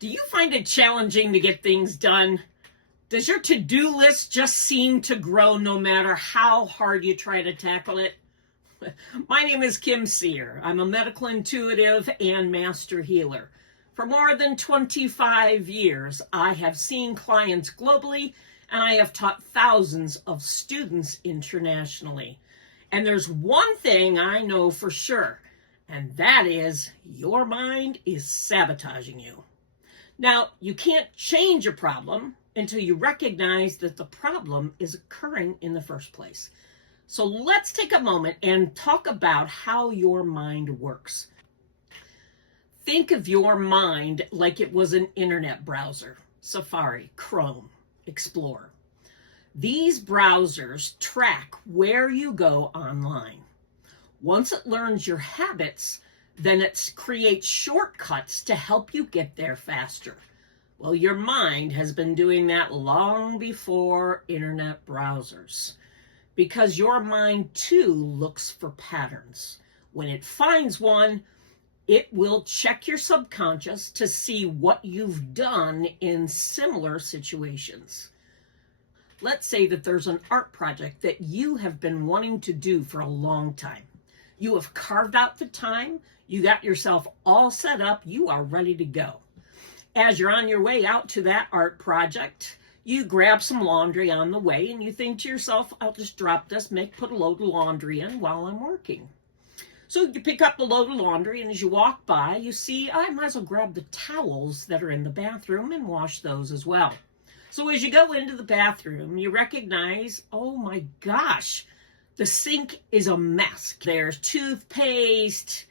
Do you find it challenging to get things done? Does your to-do list just seem to grow no matter how hard you try to tackle it? My name is Kim Seer. I'm a medical intuitive and master healer. For more than 25 years, I have seen clients globally, and I have taught thousands of students internationally. And there's one thing I know for sure, and that is your mind is sabotaging you. Now, you can't change a problem until you recognize that the problem is occurring in the first place. So let's take a moment and talk about how your mind works. Think of your mind like it was an internet browser: Safari, Chrome, Explorer. These browsers track where you go online. Once it learns your habits, then it creates shortcuts to help you get there faster. Well, your mind has been doing that long before internet browsers, because your mind too looks for patterns. When it finds one, it will check your subconscious to see what you've done in similar situations. Let's say that there's an art project that you have been wanting to do for a long time. You have carved out the time, you got yourself all set up, you are ready to go. As you're on your way out to that art project, you grab some laundry on the way and you think to yourself, I'll just drop this, put a load of laundry in while I'm working. So you pick up the load of laundry, and as you walk by, you see, I might as well grab the towels that are in the bathroom and wash those as well. So as you go into the bathroom, you recognize, oh my gosh, the sink is a mess. There's toothpaste.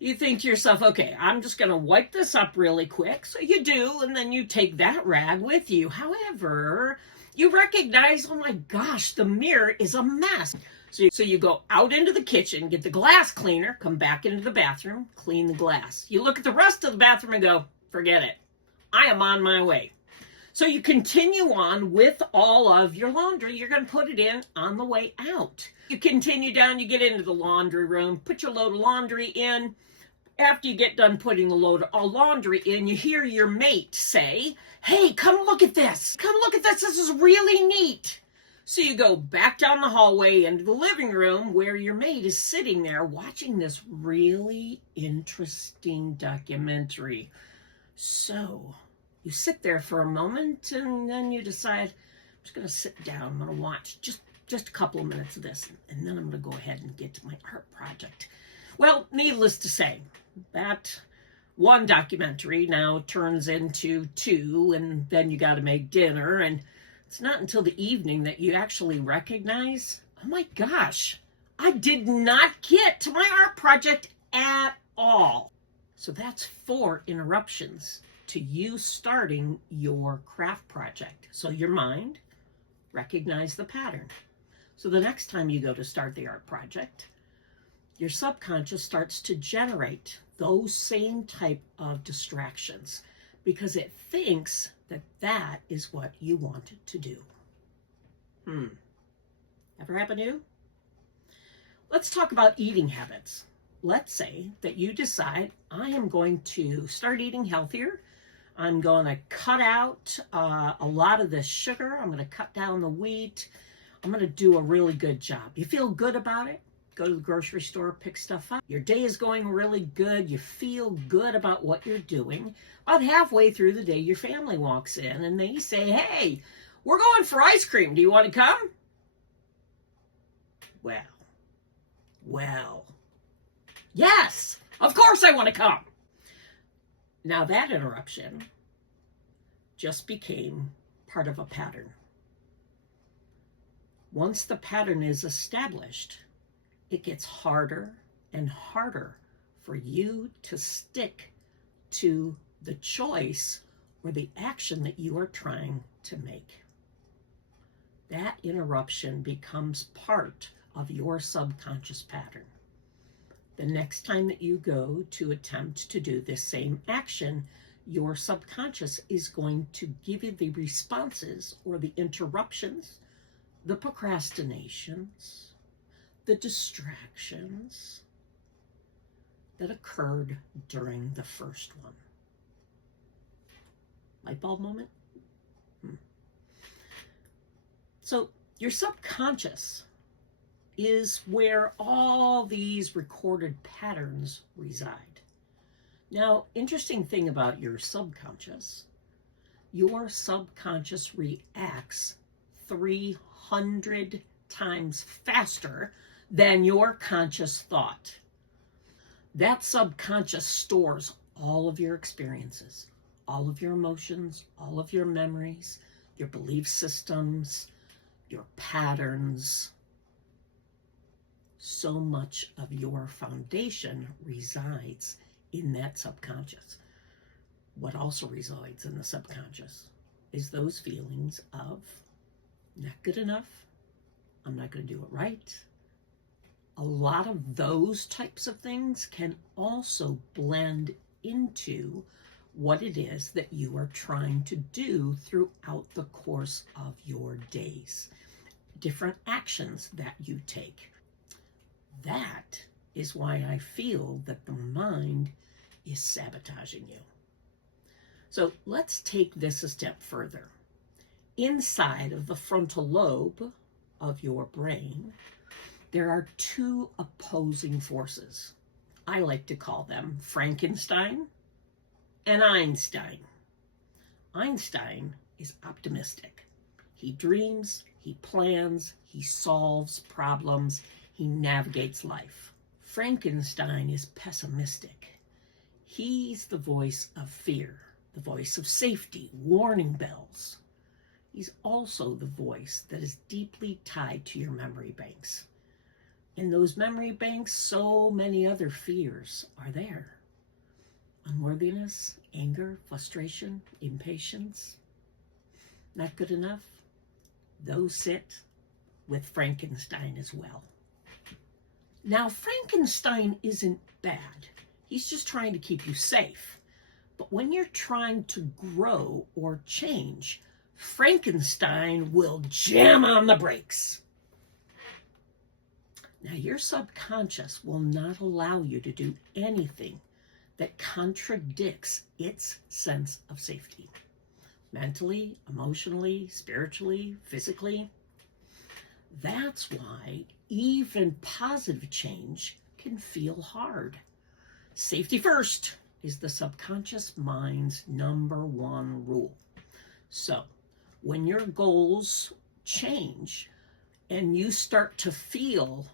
You think to yourself, okay, I'm just going to wipe this up really quick. So you do, and then you take that rag with you. However, you recognize, oh my gosh, the mirror is a mess. So you go out into the kitchen, get the glass cleaner, come back into the bathroom, clean the glass. You look at the rest of the bathroom and go, forget it. I am on my way. So you continue on with all of your laundry. You're going to put it in on the way out. You continue down, you get into the laundry room, put your load of laundry in. After you get done putting the load of laundry in, you hear your mate say, hey, come look at this. Come look at this. This is really neat. So you go back down the hallway into the living room where your mate is sitting there watching this really interesting documentary. So you sit there for a moment and then you decide, I'm just going to sit down. I'm going to watch just a couple of minutes of this, and then I'm going to go ahead and get to my art project. Well, needless to say, that one documentary now turns into two, and then you got to make dinner, and it's not until the evening that you actually recognize, oh my gosh, I did not get to my art project at all. So that's 4 interruptions to you starting your craft project. So your mind recognized the pattern. So the next time you go to start the art project, your subconscious starts to generate those same type of distractions because it thinks that that is what you wanted to do. Ever happen to you? Let's talk about eating habits. Let's say that you decide, I am going to start eating healthier. I'm going to cut out a lot of the sugar. I'm going to cut down the wheat. I'm going to do a really good job. You feel good about it? Go to the grocery store, pick stuff up. Your day is going really good. You feel good about what you're doing. About halfway through the day, your family walks in and they say, hey, we're going for ice cream. Do you want to come? Well, yes, of course I want to come. Now that interruption just became part of a pattern. Once the pattern is established, it gets harder and harder for you to stick to the choice or the action that you are trying to make. That interruption becomes part of your subconscious pattern. The next time that you go to attempt to do this same action, your subconscious is going to give you the responses or the interruptions, the procrastinations, the distractions that occurred during the first one. light bulb moment? So your subconscious is where all these recorded patterns reside. Now, interesting thing about your subconscious reacts 300 times faster than your conscious thought. That subconscious stores all of your experiences, all of your emotions, all of your memories, your belief systems, your patterns. So much of your foundation resides in that subconscious. What also resides in the subconscious is those feelings of not good enough, I'm not going to do it right. A lot of those types of things can also blend into what it is that you are trying to do throughout the course of your days. Different actions that you take. That is why I feel that the mind is sabotaging you. So let's take this a step further. Inside of the frontal lobe of your brain, there are two opposing forces. I like to call them Frankenstein and Einstein. Einstein is optimistic. He dreams, he plans, he solves problems, he navigates life. Frankenstein is pessimistic. He's the voice of fear, the voice of safety, warning bells. He's also the voice that is deeply tied to your memory banks. In those memory banks, so many other fears are there. Unworthiness, anger, frustration, impatience. Not good enough. Those sit with Frankenstein as well. Now, Frankenstein isn't bad. He's just trying to keep you safe. But when you're trying to grow or change, Frankenstein will jam on the brakes. Now, your subconscious will not allow you to do anything that contradicts its sense of safety. Mentally, emotionally, spiritually, physically. That's why even positive change can feel hard. Safety first is the subconscious mind's #1 rule. So, when your goals change and you start to feel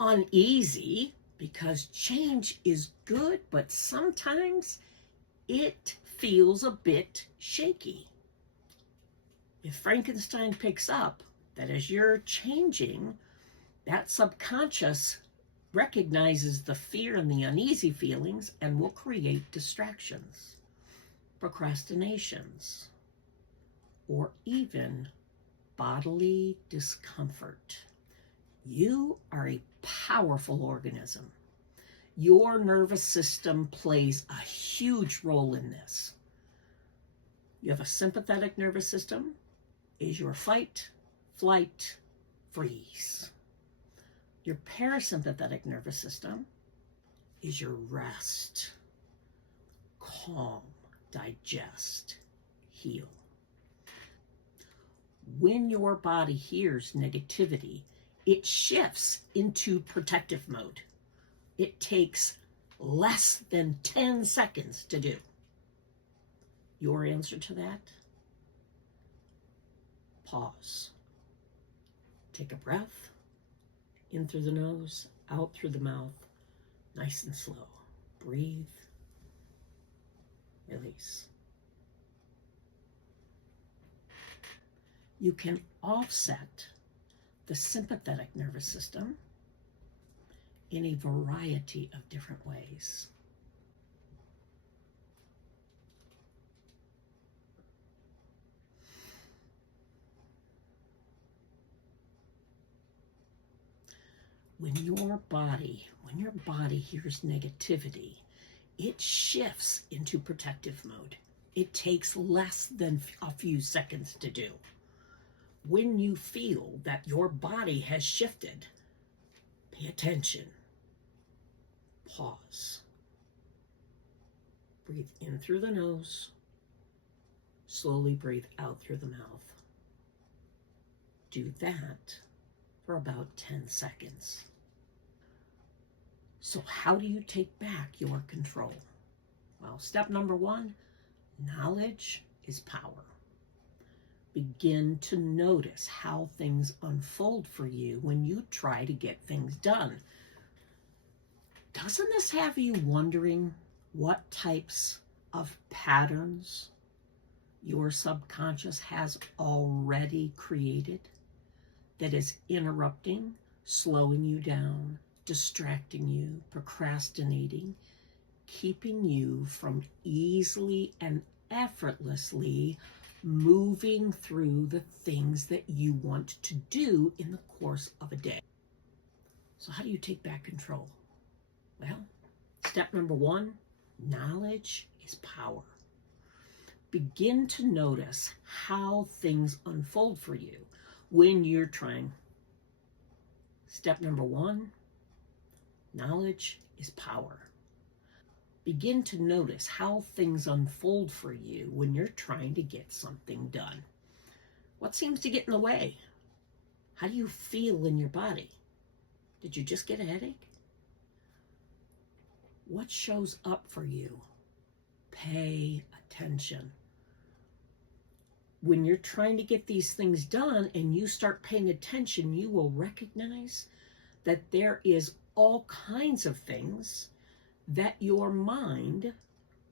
uneasy, because change is good, but sometimes it feels a bit shaky. If Frankenstein picks up that as you're changing, that subconscious recognizes the fear and the uneasy feelings and will create distractions, procrastinations, or even bodily discomfort. You are a powerful organism. Your nervous system plays a huge role in this. You have a sympathetic nervous system, is your fight, flight, freeze. Your parasympathetic nervous system is your rest, calm, digest, heal. When your body hears negativity, it shifts into protective mode. It takes less than 10 seconds to do. Your answer to that? Pause. Take a breath. In through the nose, out through the mouth, nice and slow. Breathe, release. You can offset the sympathetic nervous system in a variety of different ways. When your body hears negativity, it shifts into protective mode. It takes less than a few seconds to do. When you feel that your body has shifted, pay attention. Pause. Breathe in through the nose, Slowly breathe out through the mouth. Do that for about 10 seconds. So how do you take back your control? Well, step number 1, knowledge is power. Begin to notice how things unfold for you when you try to get things done. Doesn't this have you wondering what types of patterns your subconscious has already created that is interrupting, slowing you down, distracting you, procrastinating, keeping you from easily and effortlessly moving through the things that you want to do in the course of a day? So how do you take back control? Well, step number 1, knowledge is power. Begin to notice how things unfold for you when you're trying. Step number 1, knowledge is power. Begin to notice how things unfold for you when you're trying to get something done. What seems to get in the way? How do you feel in your body? Did you just get a headache? What shows up for you? Pay attention. When you're trying to get these things done and you start paying attention, you will recognize that there is all kinds of things that your mind,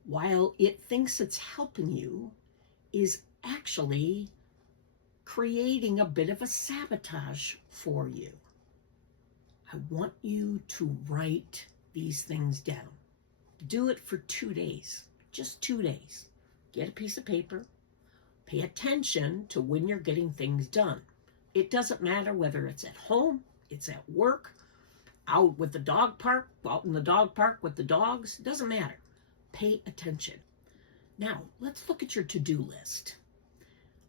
while it thinks it's helping you, is actually creating a bit of a sabotage for you. I want you to write these things down. Do it for 2 days, just 2 days. Get a piece of paper. Pay attention to when you're getting things done. It doesn't matter whether it's at home, it's at work, out with the dog park, out in the dog park with the dogs. It doesn't matter. Pay attention. Now, let's look at your to-do list.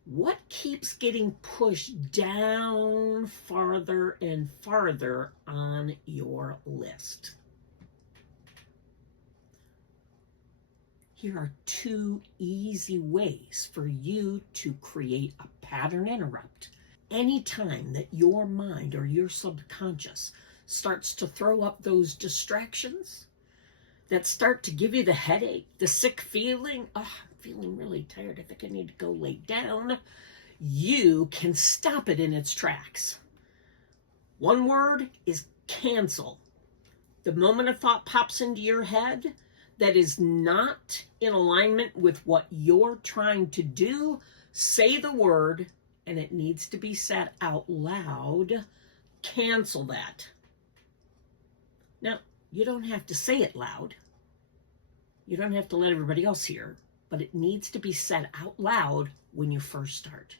What keeps getting pushed down farther and farther on your list? Here are 2 easy ways for you to create a pattern interrupt. Anytime that your mind or your subconscious starts to throw up those distractions that start to give you the headache, the sick feeling, I'm feeling really tired, I think I need to go lay down, you can stop it in its tracks. One word is cancel. The moment a thought pops into your head that is not in alignment with what you're trying to do, say the word, and it needs to be said out loud. Cancel that. Now, you don't have to say it loud. You don't have to let everybody else hear, but it needs to be said out loud when you first start.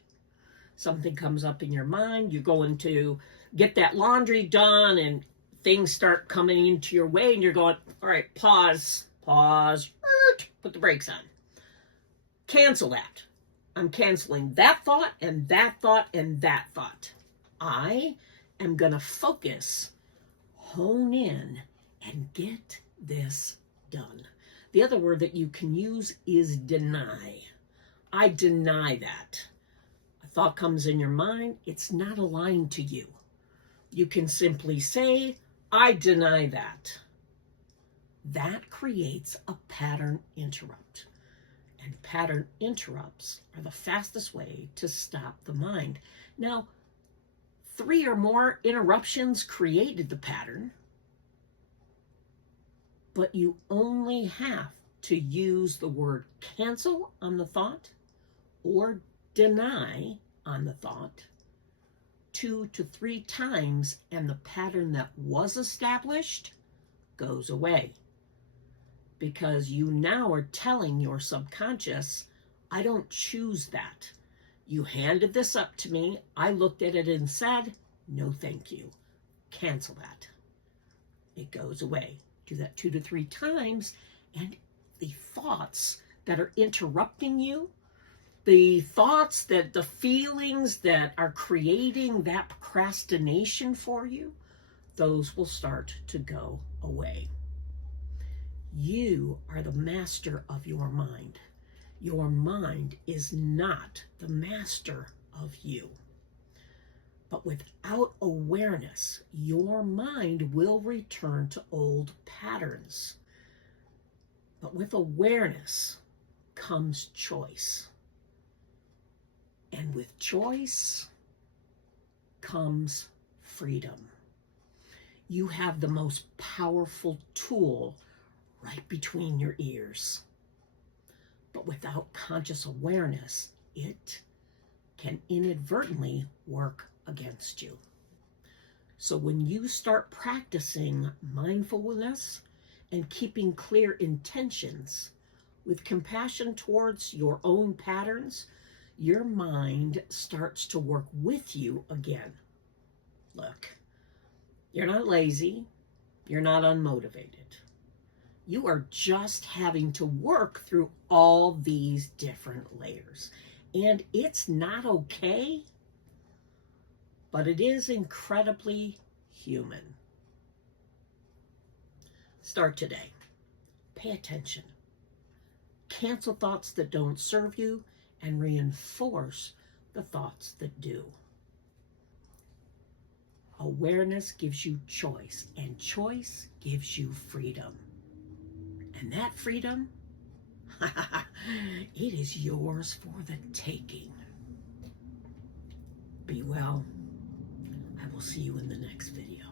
Something comes up in your mind, you're going to get that laundry done, and things start coming into your way, and you're going, all right, pause, put the brakes on. Cancel that. I'm canceling that thought and that thought and that thought. I am going to focus, hone in, and get this done. The other word that you can use is deny. I deny that. A thought comes in your mind, it's not aligned to you. You can simply say, I deny that. That creates a pattern interrupt. And pattern interrupts are the fastest way to stop the mind. Now, 3 or more interruptions created the pattern, but you only have to use the word cancel on the thought or deny on the thought 2 to 3 times, and the pattern that was established goes away. Because you now are telling your subconscious, I don't choose that. You handed this up to me. I looked at it and said, no, thank you. Cancel that. It goes away. Do that 2 to 3 times, and the thoughts that are interrupting you, the thoughts that the feelings that are creating that procrastination for you, those will start to go away. You are the master of your mind. Your mind is not the master of you. But without awareness, your mind will return to old patterns. But with awareness comes choice. And with choice comes freedom. You have the most powerful tool right between your ears. But without conscious awareness, it can inadvertently work against you. So when you start practicing mindfulness and keeping clear intentions with compassion towards your own patterns, your mind starts to work with you again. Look, you're not lazy. You're not unmotivated. You are just having to work through all these different layers. And it's not okay, but it is incredibly human. Start today. Pay attention. Cancel thoughts that don't serve you and reinforce the thoughts that do. Awareness gives you choice, and choice gives you freedom. And that freedom, it is yours for the taking. Be well. I will see you in the next video.